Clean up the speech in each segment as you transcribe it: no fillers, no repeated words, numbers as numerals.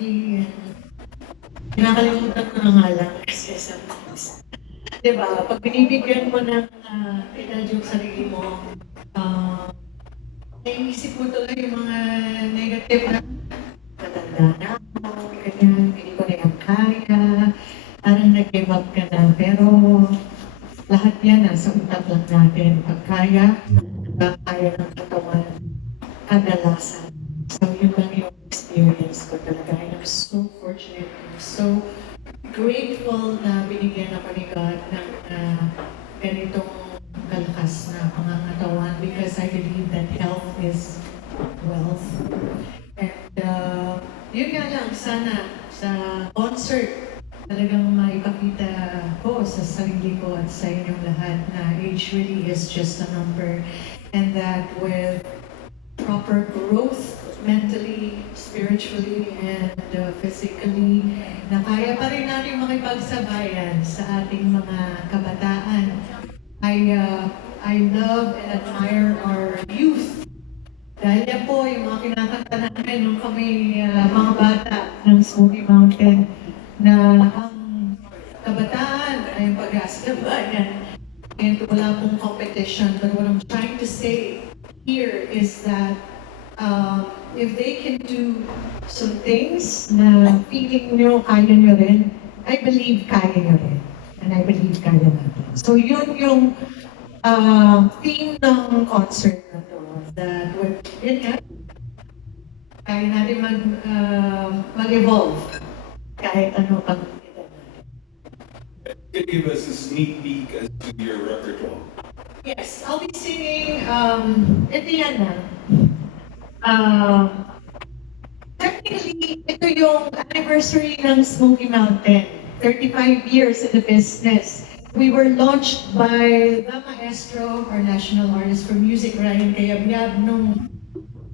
Frankie, kinakalimutan ko na nga lang kasi sometimes. Diba, pag binibigyan mo ng edad yung sarili mo, naiisip mo tuloy yung mga negative na matanda na ako, ganyan, hindi ko na yan kaya, parang nag-give up ka na. Pero lahat yan nasa utak lang natin. Pag kaya ng katawan, kadalasan. So yun lang yung experience ko talaga. And I'm so fortunate. I'm so grateful na binigyan ako ni God ng ganitong kalakas na pangangatawan because I believe that health is wealth. And yun nga lang, sana sa concert talagang maipakita ko sa sarili ko at sa inyong lahat na age really is just a number and that with proper growth mentally, spiritually, and physically, na kaya pa rin natin makipagsabayan sa ating mga kabataan. I love and admire our youth. Dahil yan po yung mga kinakanta namin nung kami mga bata ng Smoky Mountain na ang kabataan ay pag-asa ng bayan. And wala pong competition. But what I'm trying to say here is that if they can do some things na feeling nyo, kaya nyo rin, I believe kaya nyo rin. And I believe kaya natin. So yun yung theme ng concert na to. That yun nga, kaya natin mag-evolve kahit ano pang edad natin. Can you give us a sneak peek as to your repertoire? Yes, I'll be singing Indiana. Technically, ito yung anniversary ng Smoky Mountain. 35 years in the business. We were launched by the Maestro, our national artist for music, Ryan Cayabyab, noong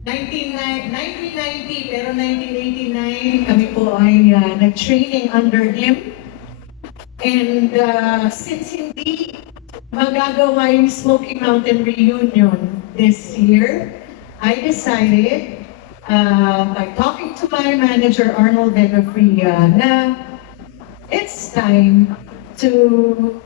1990, pero 1989, kami po ay nag-training under him. And since hindi magagawa yung Smoky Mountain reunion this year, I decided, by talking to my manager, Arnold Vegafria, na it's time to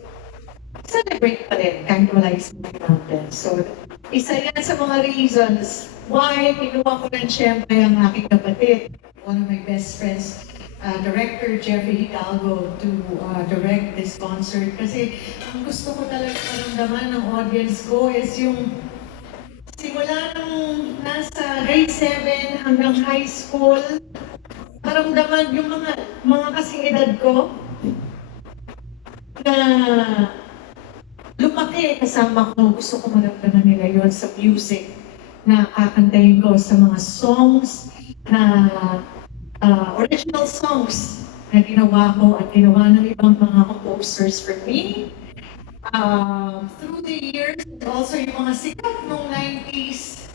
celebrate pa rin kahit wala yung Smoky Mountain. So, isa yan sa mga reasons why kinuha ko rin siyempre ang aking kapatid, one of my best friends, Director Jeffrey Hidalgo, to direct this concert. Kasi ang gusto ko talaga maramdaman ng audience ko is yung simula nung nasa grade 7 hanggang high school, maramdaman yung mga kasing edad ko na lumaki kasama ko. Gusto ko maramdaman nila yon sa music na kakantayin ko sa mga songs na original songs na ginawa ko at ginawa ng ibang mga composers for me. Through the years, also yung mga sikat nung 90s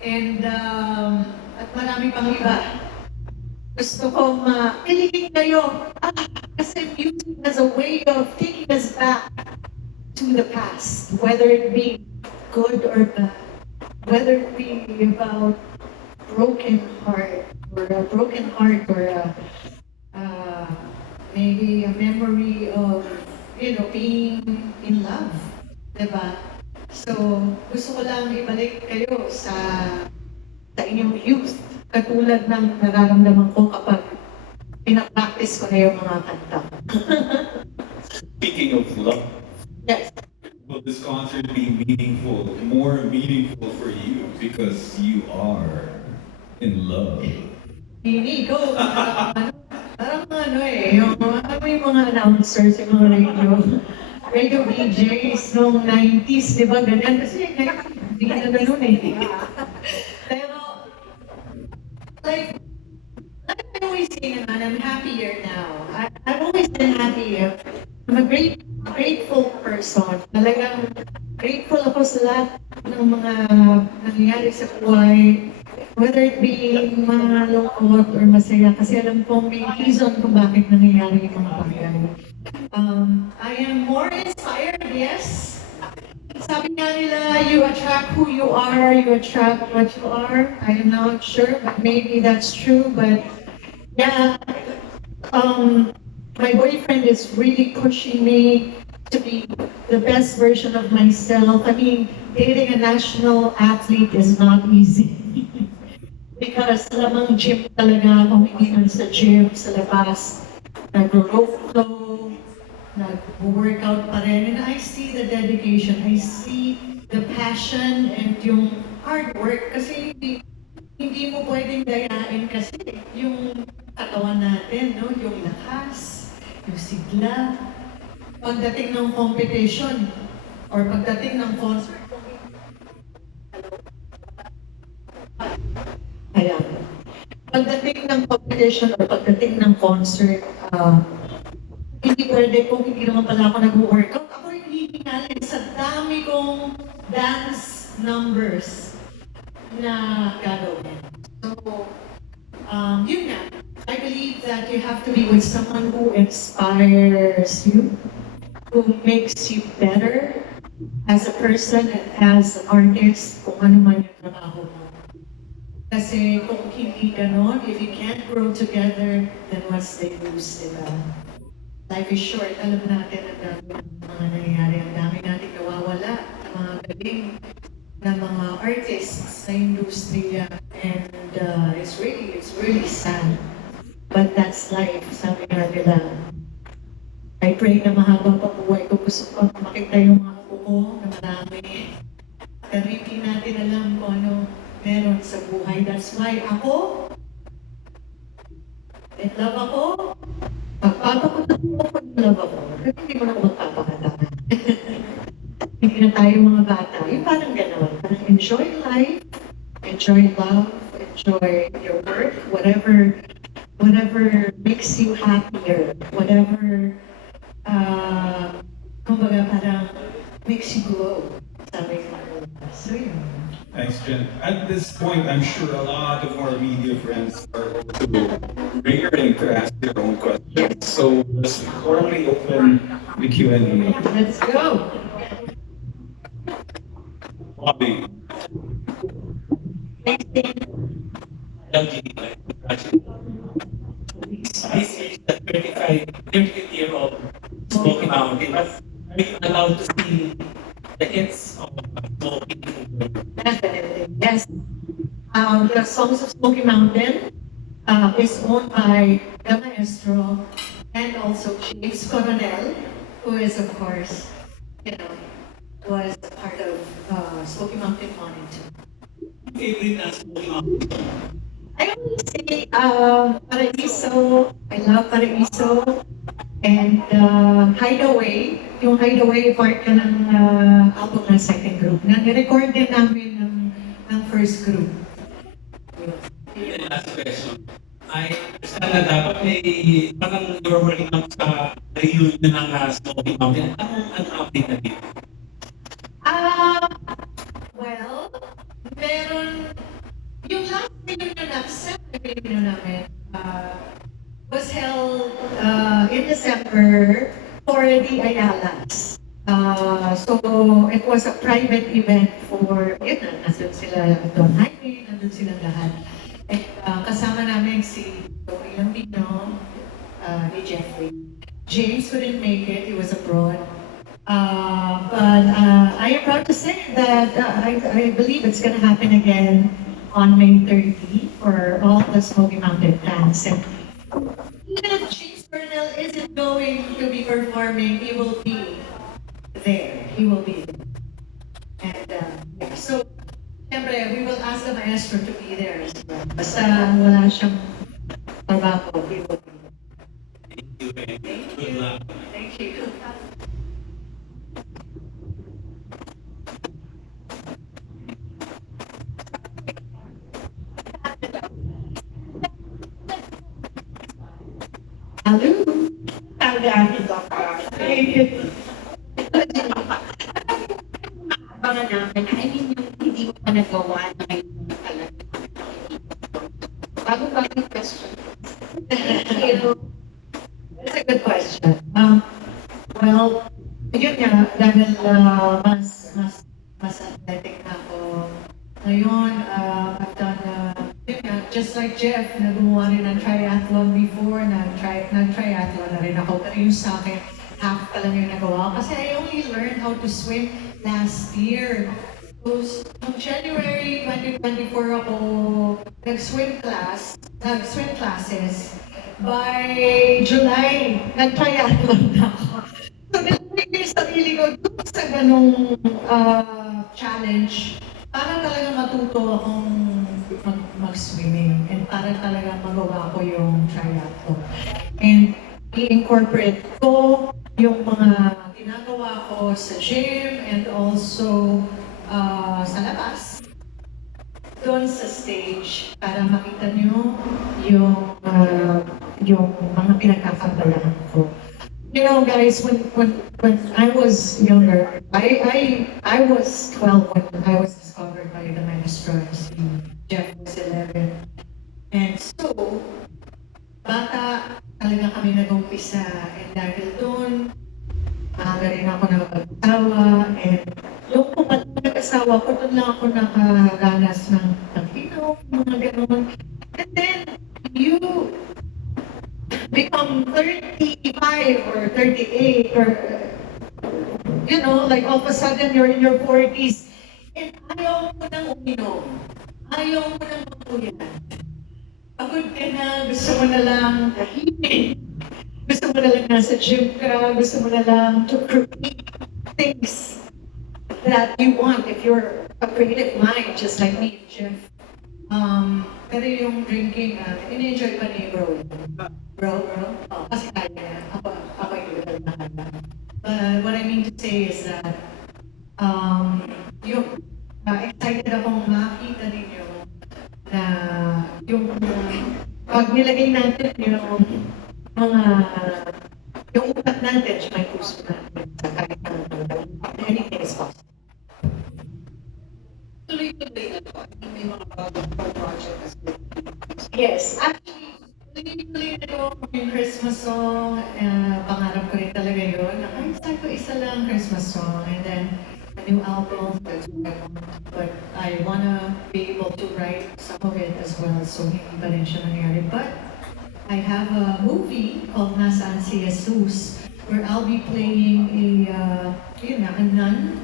and at marami pang iba. Gusto ko makiligin kayo kasi music has a way of taking us back to the past, whether it be good or bad, whether it be about broken heart or maybe a memory of being in love, diba? So gusto ko lang ibalik kayo sa inyong youth, katulad ng nararamdaman ko kapag pinapractice ko na yung mga kanta. Speaking of love, Yes. will this concert be more meaningful for you because you are in love? Hindi ko, parang yung mga announcers, yung mga radio DJs noong 90s, di ba, ganyan, kasi hindi na ganun Pero, like I always say naman, I'm happier now. I've always been happier. I'm a grateful person. Talagang grateful ako sa lahat ng mga nangyayari sa buhay. Whether it be mga lungkot or masaya. Kasi alam ko may reason kung bakit nangyayari yung mga bagay. I am more inspired, yes. Sabi nga nila, you attract who you are, you attract what you are. I am not sure, but maybe that's true. But Yeah, my boyfriend is really pushing me to be the best version of myself. I mean, dating a national athlete is not easy. Because lamang gym talaga ako, hindi man sa gym, sa labas. Nag-rope flow, nag-workout pa rin. And I see the dedication, I see the passion and yung hard work. Kasi hindi mo pwedeng dayain kasi yung katawan natin, no? Yung lakas, yung sigla. Pagdating ng competition, or pagdating ng concert, ayan. Pagdating ng competition or pagdating ng concert, hindi pwede kung hindi naman pala ako nag-workout. Ako yung hihingalin sa dami kong dance numbers na gagawin. So, yun nga. I believe that you have to be with someone who inspires you, who makes you better as a person and as an artist, kung ano man yung trabaho mo. Kasi kung hindi ganon, if you can't grow together, then what's the use, diba? Life is short. Alam natin ang dami ng mga nangyayari. Ang dami natin nawawala ng mga galing na mga artists sa industriya. And it's really sad. But that's life. Sabi nga nila, I pray na mahaba pa buhay ko. Gusto ko makita yung mga buko na marami. Pero hindi natin alam kung ano meron sa buhay. That's why ako, in love ako, magpapakita ko in love ako. Kasi hindi mo na ako magpapakita. Hindi na tayo mga bata. Yung parang gano'n. Parang enjoy life, enjoy love, enjoy your work, whatever makes you happier, whatever, kumbaga parang makes you grow. Sabi ko, so yun. Thanks, Jen. At this point, I'm sure a lot of our media friends are also rearing to ask their own questions. So let's formally open the Q&A. Let's go. Bobby, Next thing, This is the 35-year-old Smoky Mountain. But are you allowed to see the hits of Smoky Mountain? definitely, yes. The Songs of Smoky Mountain is owned by the maestro and also James Coronel, who is, of course, was a part of Smoky Mountain 1 and 2. Favorite na Smoky Mountain? I always say Paraiso. I love Paraiso. And Hideaway. Yung Hideaway part ka ng album ng second group. Na-record din namin ng first group. The last question. I understand na dapat may parang you're working on sa reunion ng Smoky Mountain. Anong update na dito? Well, meron, yung last reunion na, second reunion namin, was held in December for the Ayalas. So it was a private event for, nandun sila Don Jaime, nandun silang lahat. And kasama namin si Tony Lambino, ni Jeffrey. James couldn't make it, he was abroad. But I am proud to say that I believe it's going to happen again on May 30 for all the Smoky Mountain fans. And even if James Burnell isn't going to be performing, he will be there. He will be there. And yeah, so, siyempre, we will ask the maestro to be there as well. Basta wala siyang trabaho, he will be there. Thank you. Thank Good you. luck. Thank you. Hello. Tagahin ka pa. Abangan namin. I mean, yung hindi mo pa nagawa na kayo talaga. Bago-bagong question. Thank you. That's a good question. Well, yun nga, dahil mas athletic na ako. Ngayon, I've done, yun nga, just just like Jeff, na gumawa rin ng triathlon before, nag-triathlon na rin ako. Pero yung sa akin, half pa lang yung nagawa. Kasi I only learned how to swim last year. So, noong January 2024 ako nag-swim classes. By July, nag-triathlon na ako. So, nilagay ko yung sarili ko dun sa ganong challenge para talaga matuto akong mag-swimming and para talaga magawa ko yung triathlon. And i-incorporate ko yung mga ginagawa ko sa gym and also sa labas doon sa stage para makita nyo yung mga pinagkakabalahan ko. You know, guys, when I was younger, I was 12 when I was discovered by the Maestros. Jeff was 11. And so, bata talaga kami nag-umpisa. And dahil doon, maaga rin ako nakapag-asawa. And yung pumatang nag-asawa ko, doon lang ako nakaranas ng inom, mga ganun. And then, you become 35 or 38 or, you know, like all of a sudden you're in your 40s and ayaw mo nang uminom. Ayaw mo nang magpuyan. Pagod ka na, gusto mo na lang tahimik. Gusto mo na lang nasa gym ka, gusto mo na lang to create things that you want if you're a creative mind, just like me, Jeff. Pero yung drinking, in-enjoy pa ni Bro. Bro? Oh, kasi kaya niya. Ako yung little na kaya. But what I mean to say is that, excited akong makita ninyo na yung pag nilagay natin yung mga yung utak natin, may puso natin sa kahit anything is possible. Tuloy-tuloy na to. May mga bagong project as well. Yes, actually, tuloy na to yung Christmas song. Pangarap ko rin talaga yun. Nakahisa ko isa lang Christmas song. And then, a new album. That's what I want. But I wanna be able to write some of it as well. So, hindi pa rin siya nangyari. But, I have a movie called Nasaan si Jesus, where I'll be playing a nun,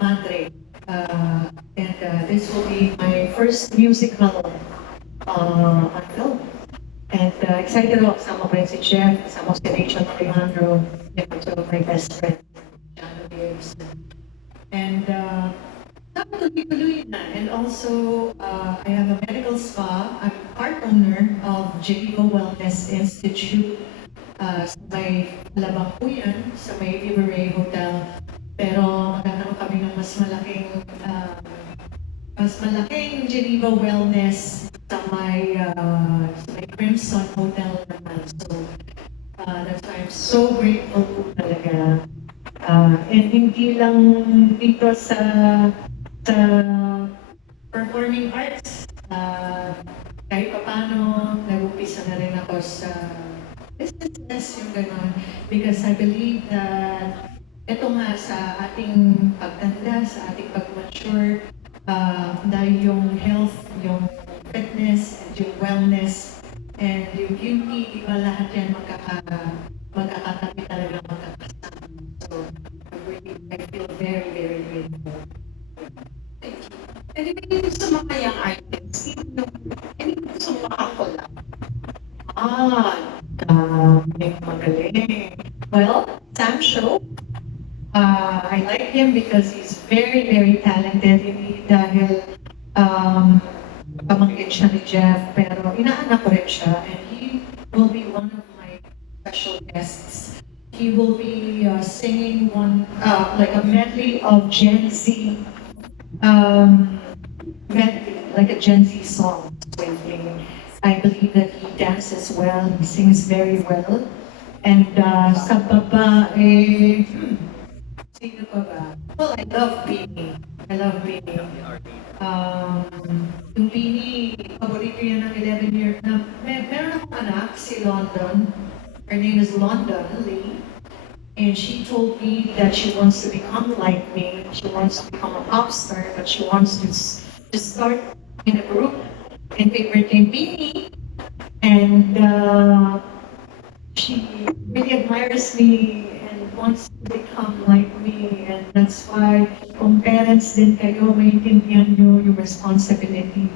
madre. And this will be my first musical on film. And excited ako kasama ko rin si Jeff, kasama ko si Rachel Alejandro, two of my best friends, John Gibbs. And tuloy-tuloy na. And also, I have a medical spa. I'm part owner of Geneva Wellness Institute sa may Alabang po yan, sa may Libre Hotel. Pero magkakaroon kami ng mas malaking Geneva Wellness sa may Crimson Hotel naman. So, that's why I'm so grateful po talaga. And hindi lang dito sa performing arts, kahit pa paano, nag-umpisa na rin ako sa business, yung gano'n. Because I believe that ito nga sa ating pagtanda, sa ating pag-mature, dahil yung health, yung fitness, and yung wellness, and yung beauty, iba lahat yan magkakatabi talaga magkakasama. So, I feel very, very grateful. Thank you. And yung sa mga young artists, yung gusto mo makakolab? Magaling. Well, Sam Show. I like him because he's very, very talented. Hindi dahil pamangkin siya ni Jeff, pero inaanak ko rin siya. And he will be one of my special guests. He will be singing like a medley of Gen Z, medley, like a Gen Z song with me. I believe that he dances well, he sings very well. And sa babae, sino pa ba? Well, I love Beanie. Yung Beanie, paborito yan ng 11 years na. Meron akong anak, si London. Her name is London Lee. And she told me that she wants to become like me. She wants to become a pop star, but she wants to start in a group and favorite kay Beanie. And she really admires me and wants to become like me. And that's why kung parents din kayo, maintindihan nyo yung responsibility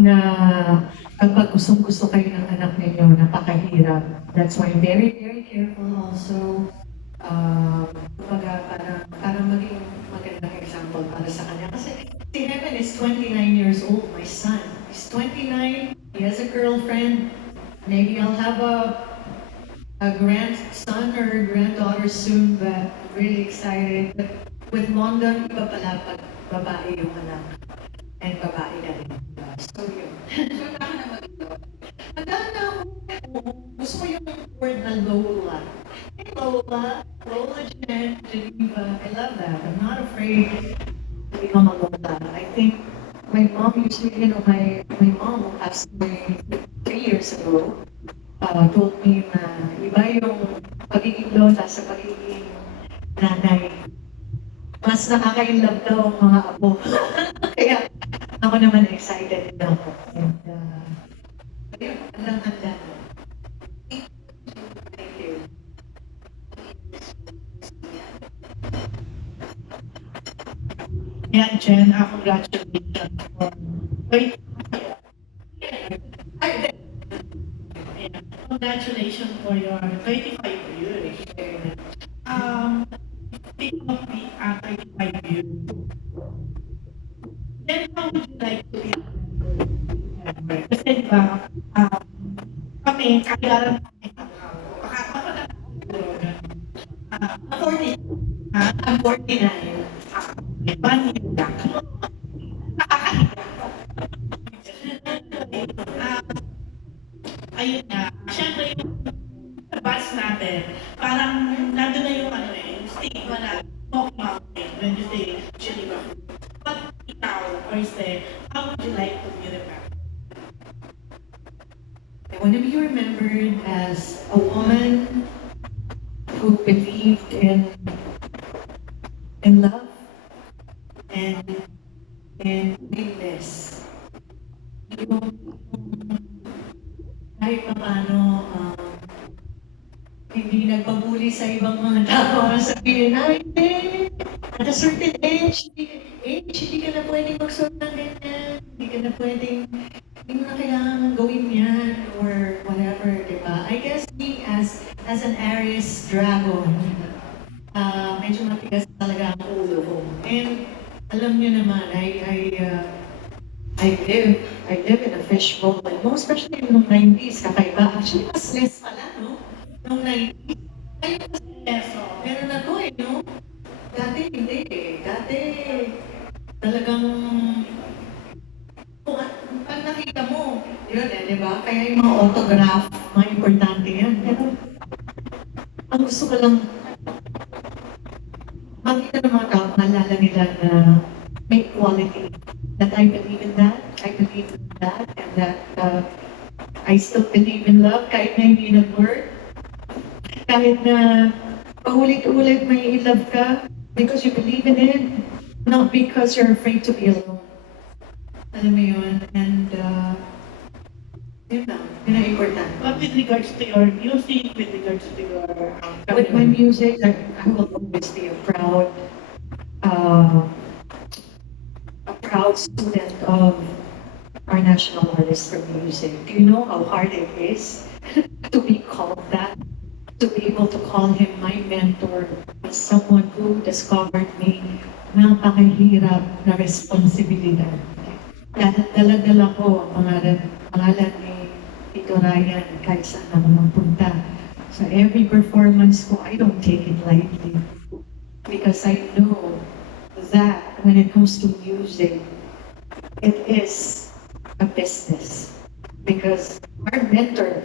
na kapag gustong-gusto kayo ng anak ninyo, napakahirap. That's why I'm very, very careful also. Kumbaga, para maging magandang example para sa kanya. Kasi si Heaven is 29 years old, my son. He's 29, he has a girlfriend. Maybe I'll have a grandson or a granddaughter soon, but I'm really excited. But with London, iba pala pag babae yung anak. And babae na rin. So yun. So, baka na mag-ito. Handa na ako. Gusto ko yung word na Lola. Hey Lola, Lola Jen, Geneva. I love that. I'm not afraid to become a Lola. I think my mom usually, my mom who passed away 3 years ago, told me na iba yung pagiging Lola sa pagiging nanay. Mas nakaka-inlove daw ang mga apo. Kaya ako naman excited din ako. And, ayun, handa. Thank you. Yan, Jen, congratulations. Wait. Ayan, congratulations for your 35 years. Speaking of the 35 years, then how would you like to be remembered? Kasi diba, kami, kakilala namin somehow. Baka ako na I'm 49. One year back. Ayun nga, syempre yung sa bus natin, parang nandun na yung yung stigma na Smoky Mountain when you say Geneva. But ikaw, Orste, how would you like to be remembered? I want to be remembered as a woman who believed in love and in kindness. Yung kahit pa paano, hindi nagpabuli sa ibang mga tao. Sabihin na, hindi. At a certain age, hindi ka na pwedeng magsuot ng ganyan. Hindi ka na pwedeng, hindi mo na kailangan gawin yan or whatever, di ba? I guess me as an Aries dragon, medyo matigas talaga ang ulo ko. And alam niyo naman, I live in a fishbowl. And most especially nung 90s, kakaiba. Actually, mas less pala, no? Nung 90s. Ay, mas less. Meron na to eh, no? Dati hindi eh. Dati talagang pag nakita mo, yun eh, di ba? Kaya yung mga autograph, mga importante yan. Pero ang gusto ko lang makita ng mga tao, maalala nila na may quality. That I believe in that, and that I still believe in love kahit na hindi nag-work. Kahit na paulit-ulit may love ka because you believe in it, not because you're afraid to be alone. Alam mo yun, and yun lang, yun ang important. But with regards to your music, with regards to your... With my music, I will always be a proud student of our national artist for music. Do you know how hard it is to be called that? To be able to call him my mentor, as someone who discovered me, napakahirap na responsibilidad. Dala-dala ko ang pangalan ni Tito Ryan kahit saan ako magpunta. So every performance ko, I don't take it lightly. Because I know that when it comes to music, it is a business. Because our mentor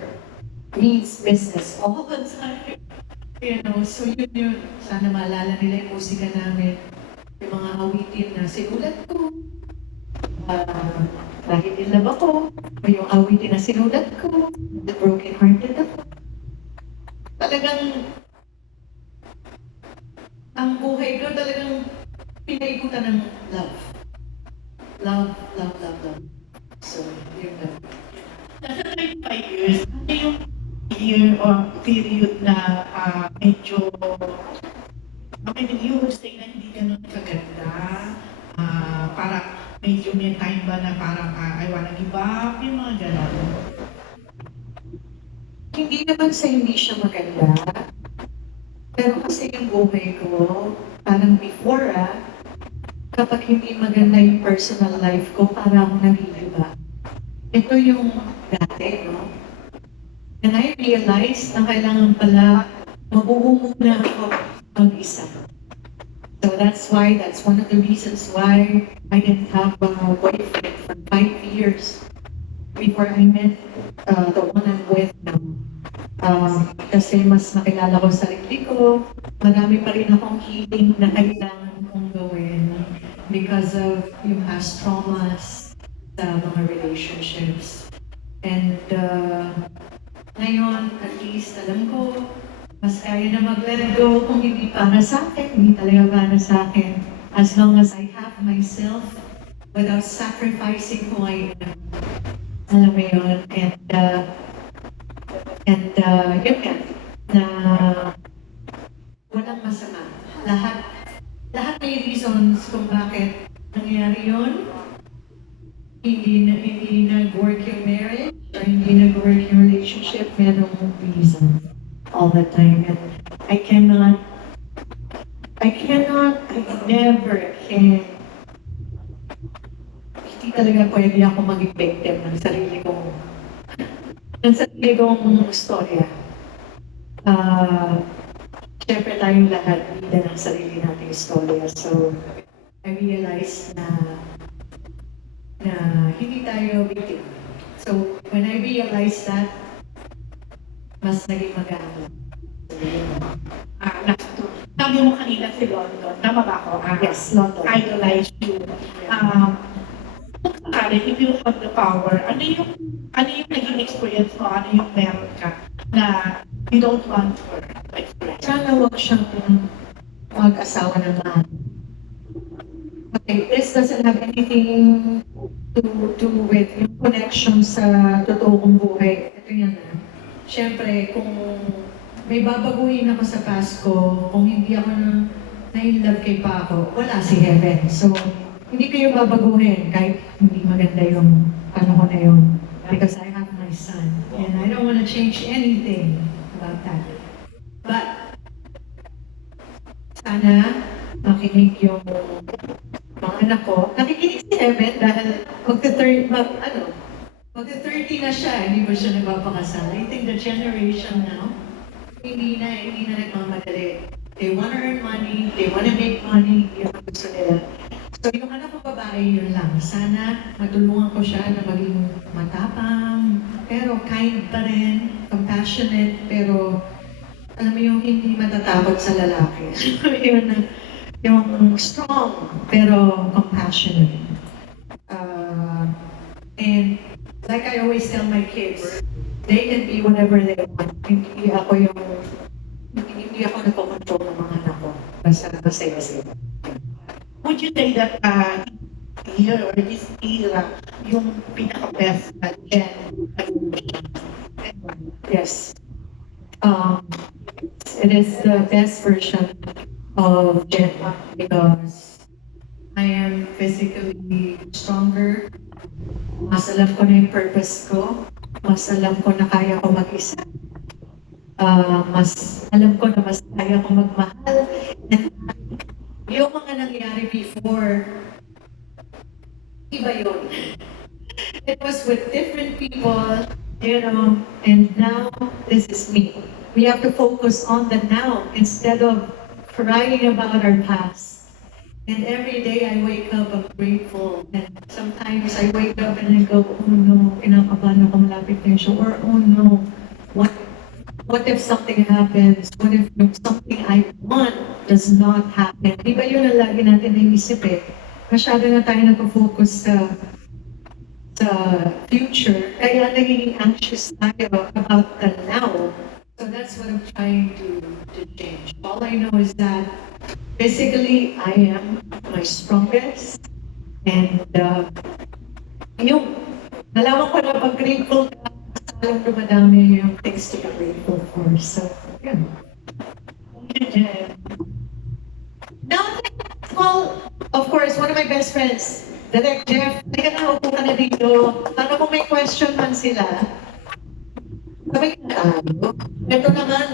means business all the time. You know, so yun. Sana maalala nila yung musika namin. Yung mga awitin na sinulat ko. Dahil in love ako. O yung awitin na sinulat ko. The broken hearted ako. Talagang ang buhay ko talagang pinaikutan ng love. Love. So, yun. years, ano yung year or period na medyo, you would say na hindi ganun kaganda? Parang medyo may time ba na parang I wanna give up, yung mga ganon. Hindi naman sa hindi siya maganda. Pero kasi yung buhay ko, parang before kapag hindi maganda yung personal life ko, parang nag-iiba. Ito yung dati, no? And I realized na kailangan pala mabuo muna ako mag-isa. So that's one of the reasons why I didn't have a boyfriend for 5 years before I met the one I'm with now. Kasi mas nakilala ko sarili ko, marami pa rin akong healing na kailangan kong gawin because of yung past traumas sa mga relationships. And ngayon, at least alam ko, mas kaya na mag-let go kung hindi para sa akin, hindi talaga para sa akin. As long as I have myself without sacrificing who I am. Alam mo yun? And yun yan, na walang masama. Lahat may reasons kung bakit nangyari yun. Hindi nag-work yung marriage or hindi nag-work yung relationship, merong reason all the time. And I never can. Hindi talaga pwede ako maging victim ng sarili kong storya. Siyempre tayong lahat bida ng sarili nating storya. So, I realized na hindi tayo victim. So, when I realized that, mas naging mag-aaral. Sabi mo kanina si London, tama ba ako? Yes, London. Idolize you. If you have the power, ano yung naging experience mo, ano yung meron ka na you don't want for experience? Sana huwag siyang mag-asawa ng mahal. Okay, this doesn't have anything to do with yung connection sa totoo kong buhay. Ito yan na. Siyempre, kung may babaguhin ako sa past ko, kung hindi ako na-inlove kay Paco, wala si Heaven. So, hindi kayo babaguhin kahit hindi maganda yung panahon na yun. Because I have my son. And I don't want to change anything about that. But, sana makinig yung mga anak ko. Nakikinig si Heaven dahil magta-30 na siya, hindi ba siya nagpapakasal? I think the generation now, hindi na nagmamadali. They want to earn money, they want to make money, yun ang gusto nila. So yung anak ko babae, yun lang. Sana matulungan ko siya na maging matapang, pero kind pa rin, compassionate, pero alam mo yung hindi matatakot sa lalaki. yung strong, pero compassionate. And like I always tell my kids, they can be whatever they want. Hindi ako nagko-control ng mga anak ko. Basta masaya sila. Would you say that year or this era, yung pinaka-best na Jen? Yes. It is the best version of Jen because I am physically stronger. Mas alam ko na yung purpose ko. Mas alam ko na kaya ko mag-isa. Mas alam ko na mas kaya ko magmahal. And yung mga nangyari before, iba yun. It was with different people, and now this is me. We have to focus on the now instead of crying about our past. And every day I wake up, I'm grateful. And sometimes I wake up and I go, oh no, kinakabahan ako malapit na yung show. Or oh no, what if something happens? What if something I want does not happen? Di ba yun ang lagi natin naisip eh? Masyado na tayo nag-focus sa future. Kaya nagiging anxious tayo about the now. So that's what I'm trying to change. All I know is that physically, I am my strongest. And yung nalaman ko na pag-grateful ka sa lalong dumadami yung things to be grateful for. So, yun. Jen. Now, well, of course, one of my best friends, Direk Jeff, hindi ka na, upo ka na dito. Para kung may question man sila, sabi ka, ito naman,